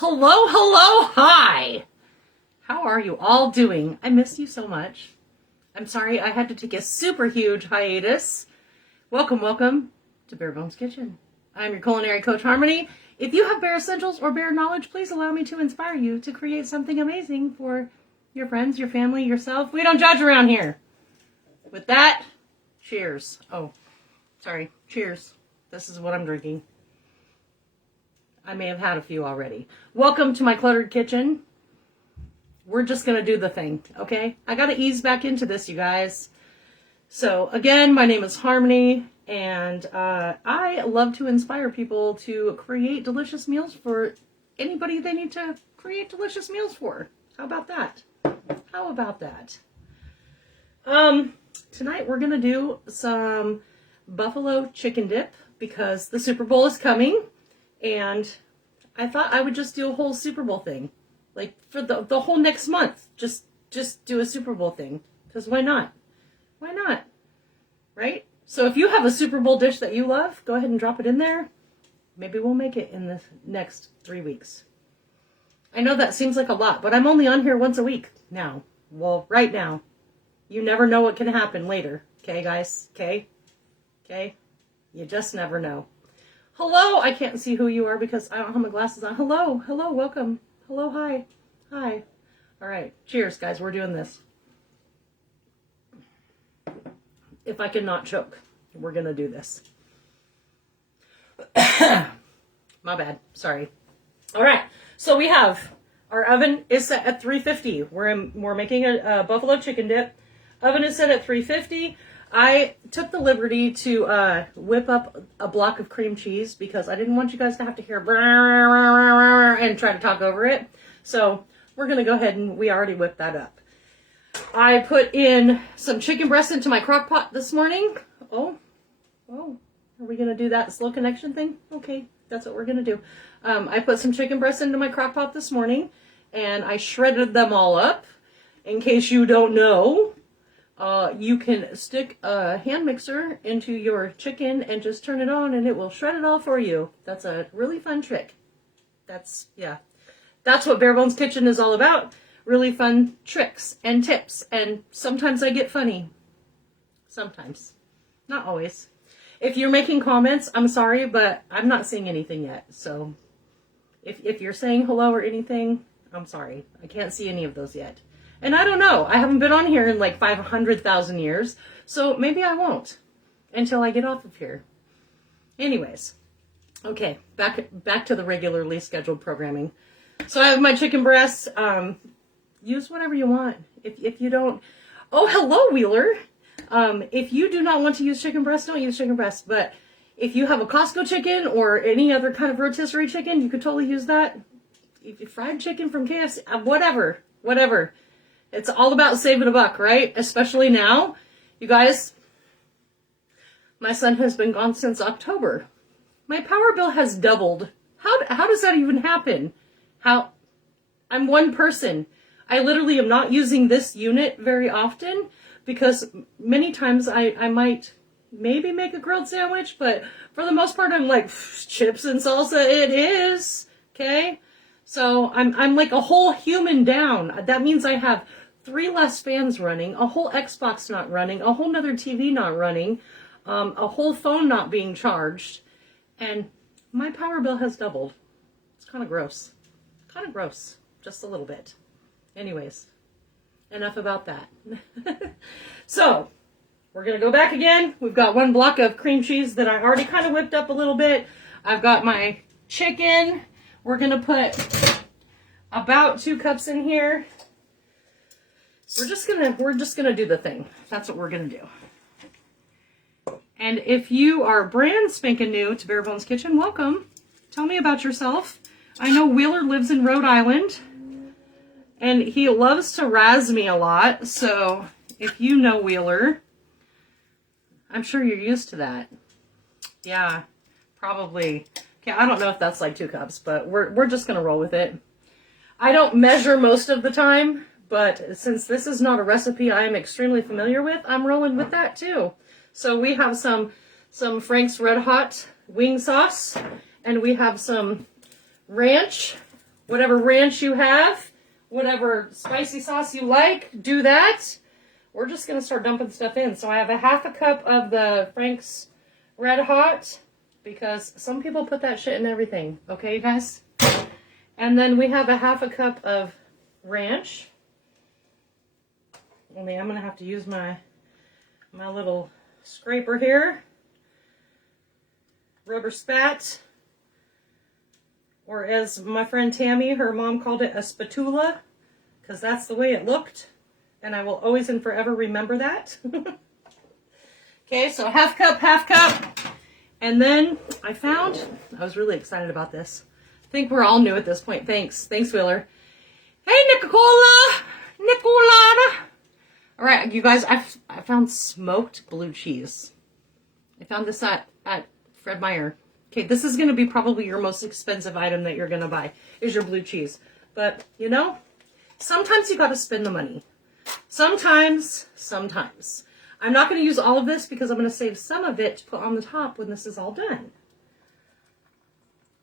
Hello, hello, hi! How are you all doing? I miss you so much. I'm sorry I had to take a super huge hiatus. Welcome to Bare Bones Kitchen. I'm your culinary coach, Harmony. If you have bare essentials or bare knowledge, please allow me to inspire you to create something amazing for your friends, your family, yourself. We don't judge around here. With that, cheers. Oh, sorry, cheers. This is what I'm drinking. I may have had a few already. Welcome to my cluttered kitchen. We're just going to do the thing, okay? I got to ease back into this, you guys. So, again, my name is Harmony, and I love to inspire people to create delicious meals for anybody they need to create delicious meals for. How about that? How about that? Tonight we're going to do some buffalo chicken dip because the Super Bowl is coming. And I thought I would just do a whole Super Bowl thing. Like, for the whole next month. Just do a Super Bowl thing. Because why not? Why not? Right? So if you have a Super Bowl dish that you love, go ahead and drop it in there. Maybe we'll make it in the next 3 weeks. I know that seems like a lot, but I'm only on here once a week now. Well, right now. You never know what can happen later. Okay, guys? Okay? Okay? You just never know. Hello, I can't see who you are because I don't have my glasses on. Hello, welcome. Hello, hi. Hi. All right, cheers, guys. We're doing this. If I cannot choke, we're going to do this. My bad. Sorry. All right, so we have our oven is set at 350. We're making a buffalo chicken dip. Oven is set at 350. I took the liberty to whip up a block of cream cheese because I didn't want you guys to have to hear and try to talk over it. So we're going to go ahead and we already whipped that up. I put in some chicken breast into my crock pot this morning. Oh, are we going to do that slow connection thing? Okay, that's what we're going to do. I put some chicken breast into my crock pot this morning and I shredded them all up. In case you don't know, you can stick a hand mixer into your chicken and just turn it on and it will shred it all for you. That's a really fun trick. That's what Bare Bones Kitchen is all about. Really fun tricks and tips. And sometimes I get funny. Sometimes. Not always. If you're making comments, I'm sorry, but I'm not seeing anything yet. So if you're saying hello or anything, I'm sorry. I can't see any of those yet. And I don't know. I haven't been on here in like 500,000 years. So maybe I won't until I get off of here. Anyways. Okay. Back to the regularly scheduled programming. So I have my chicken breasts. Use whatever you want. If you don't. Oh, hello, Wheeler. If you do not want to use chicken breast, don't use chicken breast. But if you have a Costco chicken or any other kind of rotisserie chicken, you could totally use that. If you fried chicken from KFC, whatever. It's all about saving a buck, right? Especially now. You guys, my son has been gone since October. My power bill has doubled. How does that even happen? I'm one person. I literally am not using this unit very often because many times I might maybe make a grilled sandwich, but for the most part I'm like, chips and salsa it is, okay? So I'm like a whole human down. That means I have 3 less fans running, a whole Xbox not running, a whole nother TV not running, a whole phone not being charged, and my power bill has doubled. It's kind of gross. Just a little bit. Anyways, enough about that. So, we're going to go back again. We've got 1 block of cream cheese that I already kind of whipped up a little bit. I've got my chicken. We're going to put about 2 cups in here. We're just gonna do the thing. That's what we're gonna do. And if you are brand spanking new to Bare Bones Kitchen, welcome. Tell me about yourself. I know Wheeler lives in Rhode Island, and he loves to razz me a lot. So if you know Wheeler, I'm sure you're used to that. Yeah, probably. Okay, I don't know if that's like 2 cups, but we're just gonna roll with it. I don't measure most of the time. But since this is not a recipe I am extremely familiar with, I'm rolling with that too. So we have some Frank's Red Hot wing sauce, and we have some ranch whatever ranch you have, whatever spicy sauce you like, do that. We're just going to start dumping stuff in. So I have a half a cup of the Frank's Red Hot, because some people put that shit in everything. Okay, you guys? And then we have a half a cup of ranch. Only I'm going to have to use my little scraper here. Rubber spat. Or as my friend Tammy, her mom called it, a spatula, because that's the way it looked. And I will always and forever remember that. Okay, so half cup. And then I was really excited about this. I think we're all new at this point. Thanks, Wheeler. Hey, Nicola. All right, you guys, I found smoked blue cheese. I found this at Fred Meyer. Okay, this is going to be probably your most expensive item that you're going to buy, is your blue cheese. But, you know, sometimes you got to spend the money. Sometimes. I'm not going to use all of this because I'm going to save some of it to put on the top when this is all done.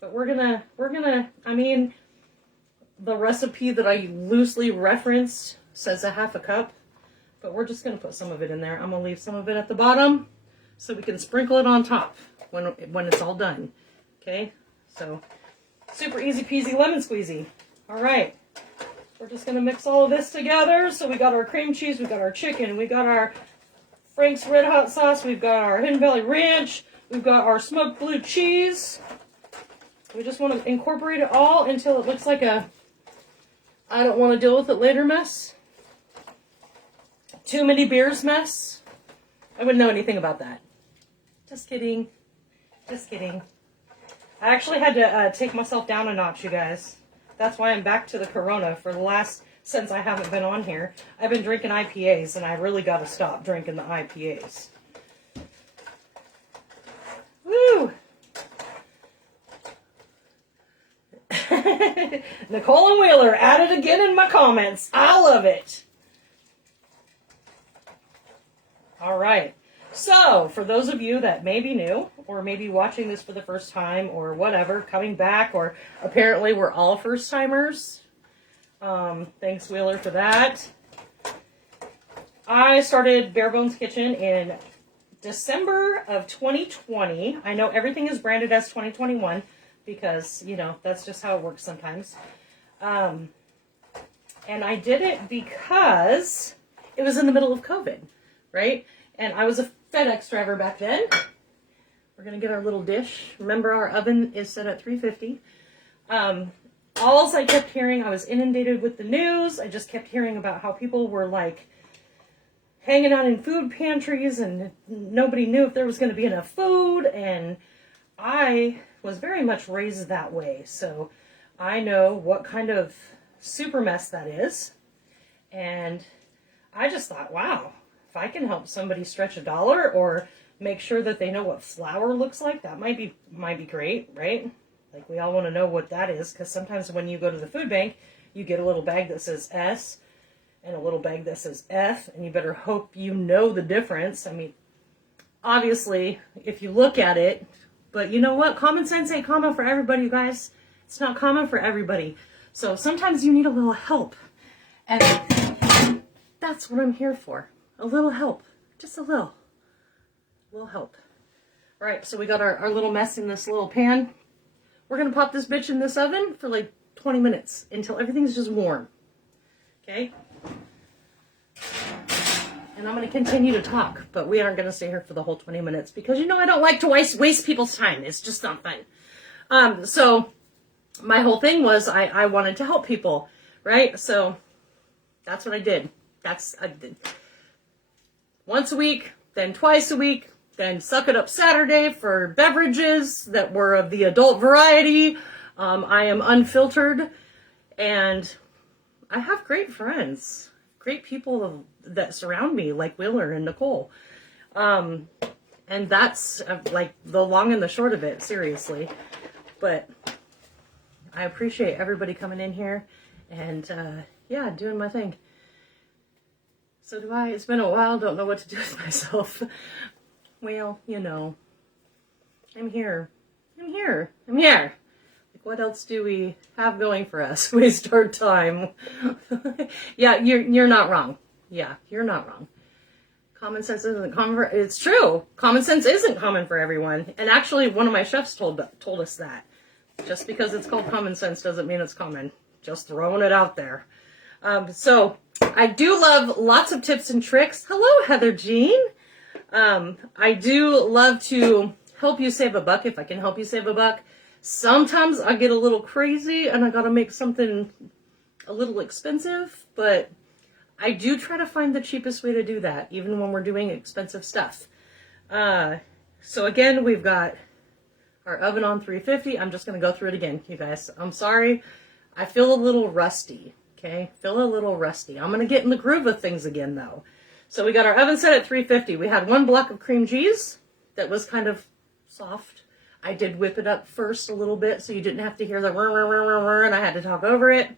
But we're gonna, I mean, the recipe that I loosely referenced says a half a cup, but we're just going to put some of it in there. I'm going to leave some of it at the bottom so we can sprinkle it on top when it's all done. Okay, so super easy peasy lemon squeezy. All right, we're just gonna mix all of this together. So we got our cream cheese, we got our chicken, we got our Frank's Red Hot sauce, we've got our Hidden Valley Ranch, we've got our smoked blue cheese. We just want to incorporate it all until it looks like a I don't want to deal with it later mess. Too many beers mess. I wouldn't know anything about that. Just kidding. I actually had to take myself down a notch, you guys. That's why I'm back to the Corona for the last, since I haven't been on here. I've been drinking IPAs, and I really got to stop drinking the IPAs. Woo! Nicole and Wheeler at it again in my comments. I love it. All right. So, for those of you that may be new, or maybe watching this for the first time, or whatever, coming back, or apparently we're all first-timers. Thanks, Wheeler, for that. I started Bare Bones Kitchen in December of 2020. I know everything is branded as 2021, because, you know, that's just how it works sometimes. And I did it because it was in the middle of COVID, right? And I was a FedEx driver back then. We're going to get our little dish. Remember, our oven is set at 350. Alls I kept hearing, I was inundated with the news. I just kept hearing about how people were, like, hanging out in food pantries and nobody knew if there was going to be enough food. And I was very much raised that way. So I know what kind of super mess that is. And I just thought, wow. If I can help somebody stretch $1 or make sure that they know what flour looks like, that might be great, right? Like, we all want to know what that is, because sometimes when you go to the food bank, you get a little bag that says S and a little bag that says F, and you better hope you know the difference. I mean, obviously, if you look at it, but you know what? Common sense ain't common for everybody, you guys. It's not common for everybody. So sometimes you need a little help, and that's what I'm here for. A little help. Just a little help. All right, so we got our little mess in this little pan. We're going to pop this bitch in this oven for like 20 minutes until everything's just warm. Okay? And I'm going to continue to talk, but we aren't going to stay here for the whole 20 minutes because, you know, I don't like to waste people's time. It's just not fun. So my whole thing was I wanted to help people, right? So that's what I did. I did. Once a week, then twice a week, then Suck It Up Saturday for beverages that were of the adult variety. I am unfiltered, and I have great friends, great people that surround me, like Wheeler and Nicole. And that's like the long and the short of it, seriously. But I appreciate everybody coming in here and, yeah, doing my thing. So do I. It's been a while. Don't know what to do with myself. Well, you know. I'm here. Like What else do we have going for us? Waste our time. Yeah, you're not wrong. Yeah, you're not wrong. Common sense isn't common it's true. Common sense isn't common for everyone. And actually, one of my chefs told us that. Just because it's called common sense doesn't mean it's common. Just throwing it out there. So I do love lots of tips and tricks. Hello, Heather Jean. I do love to help you save a buck if I can help you save a buck. Sometimes I get a little crazy and I gotta make something a little expensive, but I do try to find the cheapest way to do that, even when we're doing expensive stuff. So again, we've got our oven on 350. I'm just gonna go through it again, you guys. I'm sorry. I feel a little rusty, okay? Feel a little rusty. I'm gonna get in the groove of things again, though. So we got our oven set at 350. We had one block of cream cheese that was kind of soft. I did whip it up first a little bit so you didn't have to hear the whir, whir, whir, whir, whir, and I had to talk over it.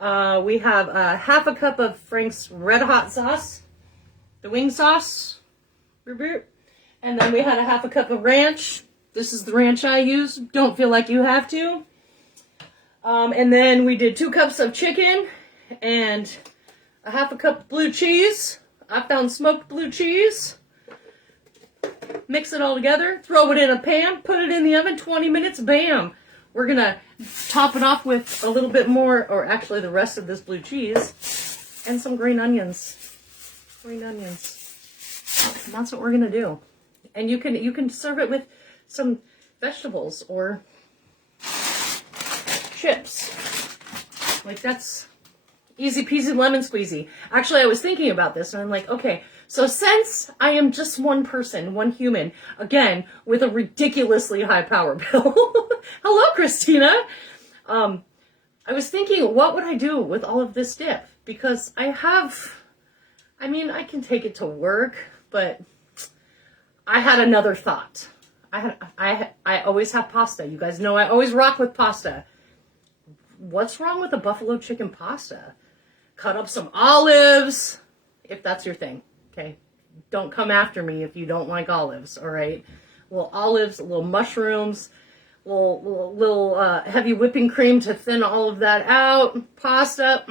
We have half a cup of Frank's Red Hot sauce, the wing sauce, and then we had a half a cup of ranch. This is the ranch I use. Don't feel like you have to. And then we did 2 cups of chicken and a half a cup of blue cheese. I found smoked blue cheese. Mix it all together, throw it in a pan, put it in the oven, 20 minutes, bam. We're gonna top it off with a little bit more, or actually the rest of this blue cheese, and some green onions. Green onions. And that's what we're gonna do. And you can serve it with some vegetables or chips. Like, that's easy peasy lemon squeezy. Actually, I was thinking about this and I'm like, okay, so since I am just one person, one human, again, with a ridiculously high power bill. Hello, Christina. I was thinking, what would I do with all of this dip? Because I can take it to work, but I had another thought. I always have pasta. You guys know I always rock with pasta. What's wrong with a buffalo chicken pasta? Cut up some olives, if that's your thing, okay? Don't come after me if you don't like olives, all right? Little olives, little mushrooms, little heavy whipping cream to thin all of that out. Pasta,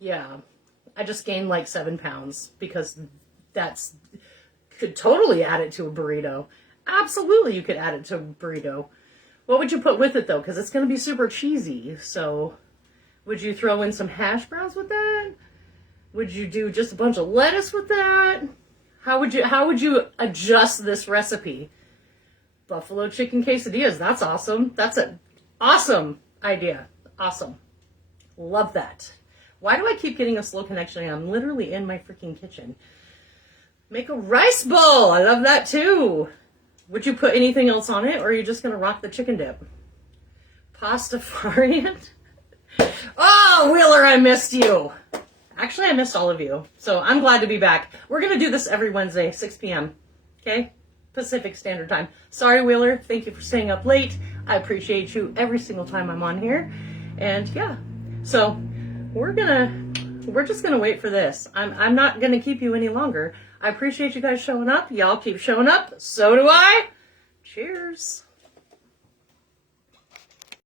yeah. I just gained like 7 pounds because could totally add it to a burrito. Absolutely, you could add it to a burrito. What would you put with it, though? Because it's going to be super cheesy. So would you throw in some hash browns with that? Would you do just a bunch of lettuce with that? How would you adjust this recipe? Buffalo chicken quesadillas. That's awesome. That's an awesome idea. Awesome. Love that. Why do I keep getting a slow connection? I'm literally in my freaking kitchen. Make a rice bowl. I love that too. Would you put anything else on it, or are you just going to rock the chicken dip? Pastafarian? Oh, Wheeler, I missed you. Actually, I missed all of you. So I'm glad to be back. We're going to do this every Wednesday, 6 p.m. Okay? Pacific Standard Time. Sorry, Wheeler. Thank you for staying up late. I appreciate you every single time I'm on here. And yeah, so we're just going to wait for this. I'm not going to keep you any longer. I appreciate you guys showing up. Y'all keep showing up. So do I. Cheers.